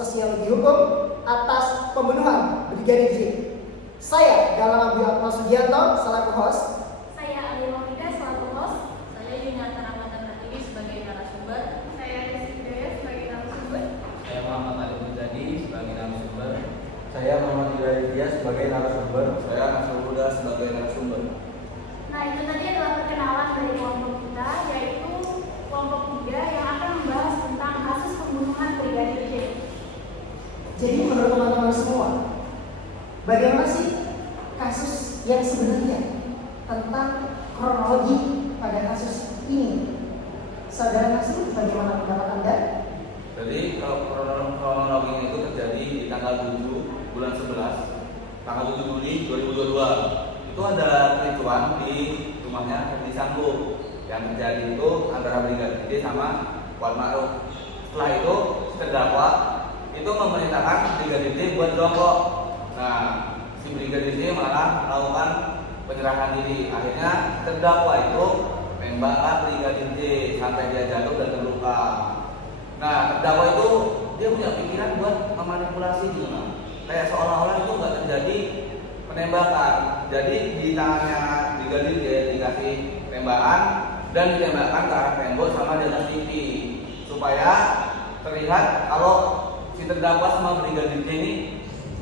Sosiologi Hukum atas pembunuhan Brigadir J. Saya Galang Abu Akmal Sugianto selaku host. Saya Ali Wahida selaku host. Saya Yunita Ramadan Hatiwi sebagai narasumber. Saya Rizky Hidayat sebagai narasumber. Saya Muhammad Ali Mujadi sebagai narasumber. Saya Muhammad Hidayat sebagai narasumber. Saya Nasrul Huda sebagai narasumber. Nah, itu tadi adalah perkenalan dari kelompok kita, yaitu kelompok 3 yang akan membahas tentang kasus pembunuhan Brigadir J. Jadi menurut teman-teman semua, bagaimana sih kasus yang sebenarnya, tentang kronologi pada kasus ini? Saudara Nasrul, bagaimana pendapat Anda? Jadi kalau kronologinya itu terjadi di tanggal 7 bulan 11, tanggal 7 Juli 2022. Itu ada kericuan di rumahnya Ferdi Sambo. Yang terjadi itu antara Brigadir J sama Kuat Ma'ruf. Setelah itu terdakwa itu memerintahkan Brigadir J buat jongkok. Nah, si Brigadir J malah melakukan penyerahan diri. Akhirnya terdakwa itu menembak Brigadir J sampai dia jatuh dan terluka. Nah, terdakwa itu dia punya pikiran buat memanipulasi juga. Kayak seolah-olah itu nggak terjadi penembakan. Jadi di tangannya Brigadir J dikasih tembakan dan ditembakkan ke arah tembok sama di atas TV supaya terlihat kalau si terdakwa sama Brigadir J ini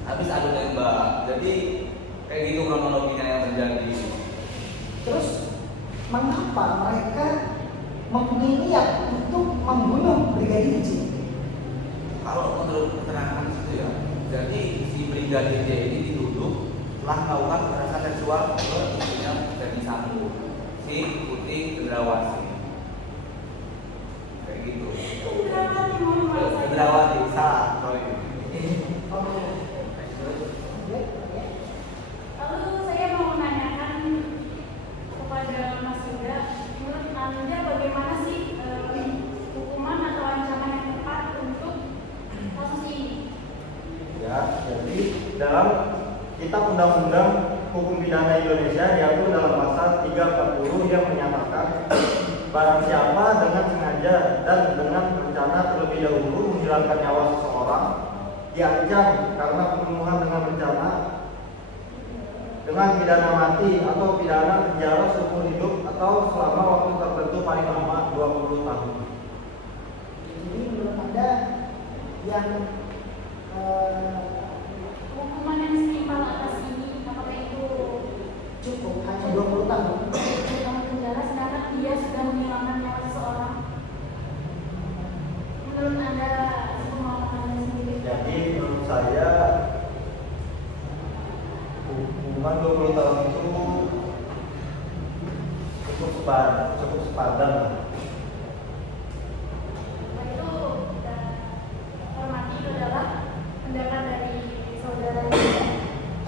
habis adu tembak. Jadi kayak gitu kronologinya yang terjadi. Terus mengapa mereka mempunyai niat untuk membunuh Brigadir J? Kalau menurut keterangan itu ya, jadi si Brigadir J ini dituduh telah melakukan kekerasan seksual ke istrinya Ferdi Sambo, si Putri Cendrawasih. Kayak gitu. Cendrawasih, salah, sorry. Lalu saya mau menanyakan kepada Mas Yuda, menurut Anda bagaimana sih hukuman atau ancaman yang tepat untuk kasus ini? Ya, jadi dalam Kitab Undang-Undang Hukum Pidana Indonesia diatur dalam pasal 340 yang menyatakan barang siapa dengan sengaja dan dengan rencana terlebih dahulu menghilangkan nyawa seseorang diancam karena pembunuhan dengan rencana dengan pidana mati atau pidana penjara seumur hidup atau selama waktu tertentu paling lama 20 tahun. Jadi menurut Anda yang Hukuman yang setimpal atas ini, apakah itu cukup hanya 20 tahun? tahun penjara sedangkan dia sudah menghilangkan nyawa seseorang? Menurut Anda, pemahaman Anda sendiri? Jadi menurut saya hukuman 20 tahun itu cukup sepadan. Itu kita hormati, itu adalah pendapat dari saudara Yuda.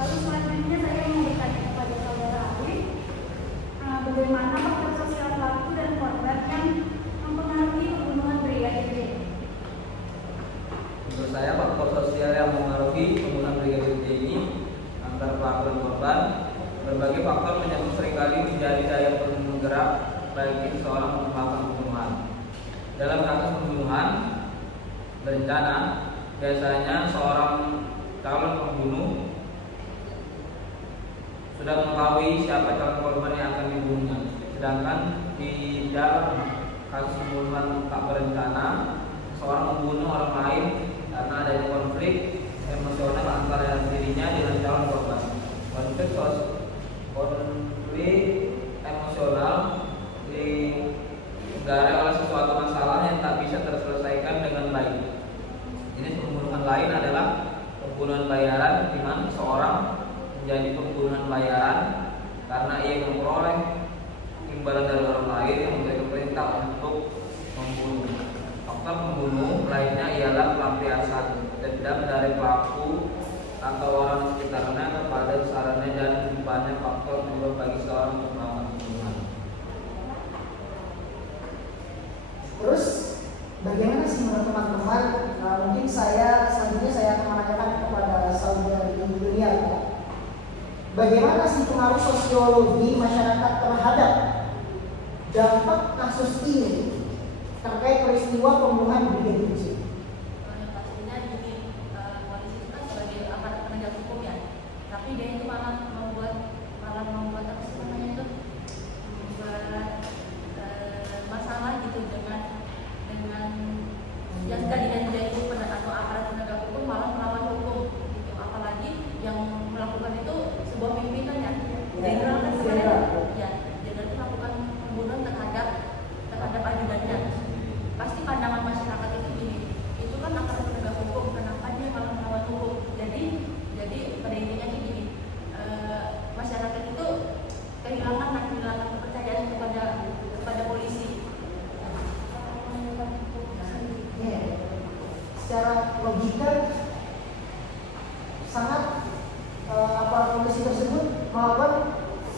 Lalu selanjutnya saya mau bertanya kepada saudara Ali, bagaimana faktor sosial pelaku dan korban yang mempengaruhi pembunuhan Brigadir J? Menurut saya faktor sosial yang mempengaruhi pembunuhan Brigadir J ini antara pelaku dan korban, berbagai faktor menyebut seringkali menjadi daya penggerak bagi seseorang melakukan pembunuhan. Dalam kasus pembunuhan berencana, biasanya seorang calon pembunuh sudah mengetahui siapa calon korban yang akan dibunuhnya. Sedangkan di dalam kasus pembunuhan tak berencana, seorang membunuh orang lain karena adanya konflik emosional antara dirinya dengan calon korban. Konflik emosional digarai oleh sesuatu masalah yang tak bisa terselesaikan dengan baik. Jenis pembunuhan lain adalah pembunuhan bayaran, di mana seseorang menjadi pembunuhan bayaran karena ia memperoleh imbalan dari orang lain yang memberikan perintah untuk membunuh. Faktor pembunuh lainnya ialah pelampiasan dendam dari pelaku atau orang sekitarnya kepada sasarannya dan banyak faktor penyebab bagi seorang untuk melakukan pembunuhan. Terus bagaimana sih menurut teman-teman? Mungkin selanjutnya saya akan menanyakan kepada saudara Dunia. Bagaimana sih pengaruh sosiologi masyarakat terhadap dampak kasus ini terkait peristiwa pembunuhan Brigadir J? Pastinya gini,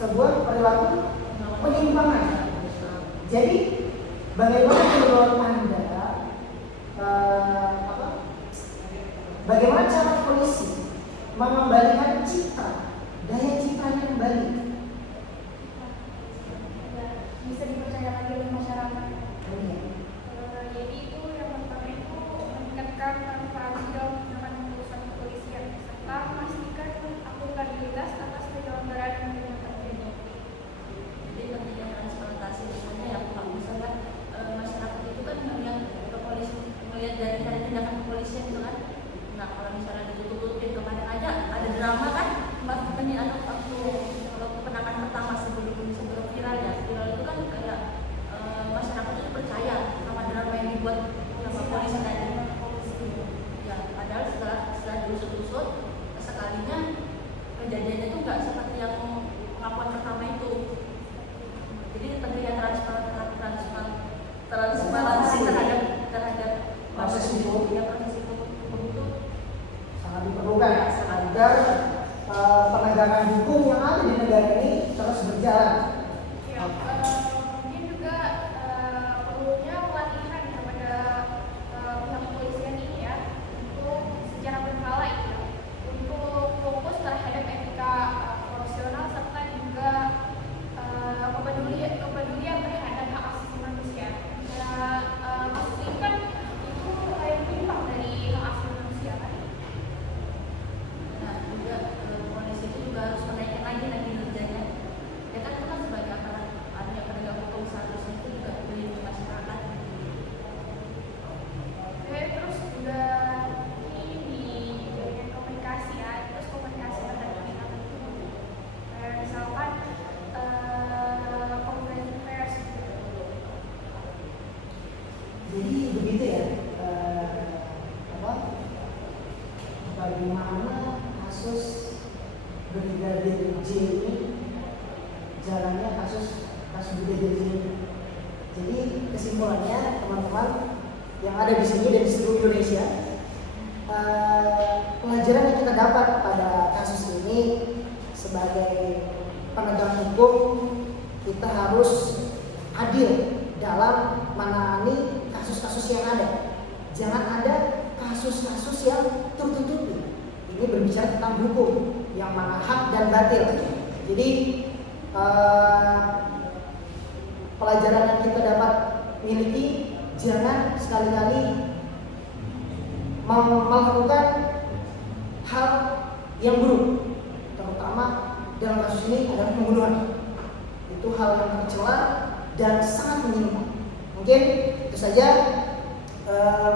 sebuah perilaku penyimpangan. Jadi bagaimana menurut Anda bagaimana cara polisi mengembalikan citra, daya citranya kembali? Bisa dipercaya lagi oleh masyarakat. Iya. Jadi itu yang pertama itu meningkatkan transparansi dalam penanganan urusan kepolisian serta memastikan akuntabilitas atas penyelenggaraan yang terjadi. Jadi pentingnya transparansi misalnya yang kalau misalkan masyarakat itu kan melihat kepolisi, melihat dari tindakan kepolisian gitu kan. Nah kalau misalnya ditutup-tutupin, kemarin aja ada drama kan, waktu penanganan pertama sebelum viral ya, viral itu kan kayak masyarakat itu percaya sama drama yang dibuat sama polisi tadi. Ya padahal setelah diusut-usut sekalinya kejadiannya itu nggak seperti yang pengakuan pertama itu. Jadi pentingnya transparansi terhadap Proses hukum. Ya, proses hukum itu Sangat diperlukan agar penegakan hukum yang ada di negara ini terus berjalan. Ya, mungkin juga perlunya pelatihan kepada pihak kepolisian ini ya, untuk secara berkala ya, untuk fokus terhadap etika profesional serta juga kepedulian terhadap hak asasi manusia. Kasus ini kan itu kayak menyimpang dari hak asasi manusia kan. Nah, juga polisi itu juga harus menaikkan lagi kinerjanya. Ya kan itu kan sebagai aparat penegak hukum seharusnya itu juga melindungi masyarakat. Oke, terus juga ini di bagian komunikasi ya, terus komunikasi terhadap penanganan hukum. Misalkan konferensi pers. Jadi begitu ya, bagaimana kasus Brigadir J ini jalannya kasus Brigadir J ini. Jadi kesimpulannya teman-teman yang ada di sini dan di seluruh Indonesia, pelajaran yang kita dapat pada kasus ini sebagai penegak hukum, kita harus adil dalam menangani kasus-kasus yang ada. Jangan ada kasus-kasus yang tertutupi. Ini berbicara tentang hukum yang mana hak dan batil. Jadi pelajaran yang kita dapat miliki, jangan sekali-kali melakukan hal yang buruk, terutama dalam kasus ini adalah pembunuhan. Itu hal yang tercela dan sangat menyimpang. Mungkin itu saja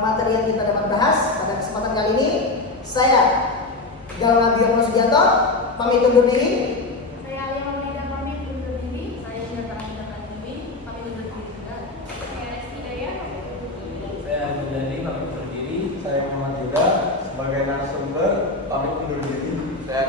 materi yang kita dapat bahas pada kesempatan kali ini. Saya Galang Abiyama Sugianto pamit undur diri. Saya Alia Maulida pamit undur diri. Saya Mirta Andini pamit undur diri juga. Saya Resti Daya pamit undur diri. Saya Abdul pamit undur diri. Saya Muhammad Yuda sebagai narasumber pamit undur diri. Saya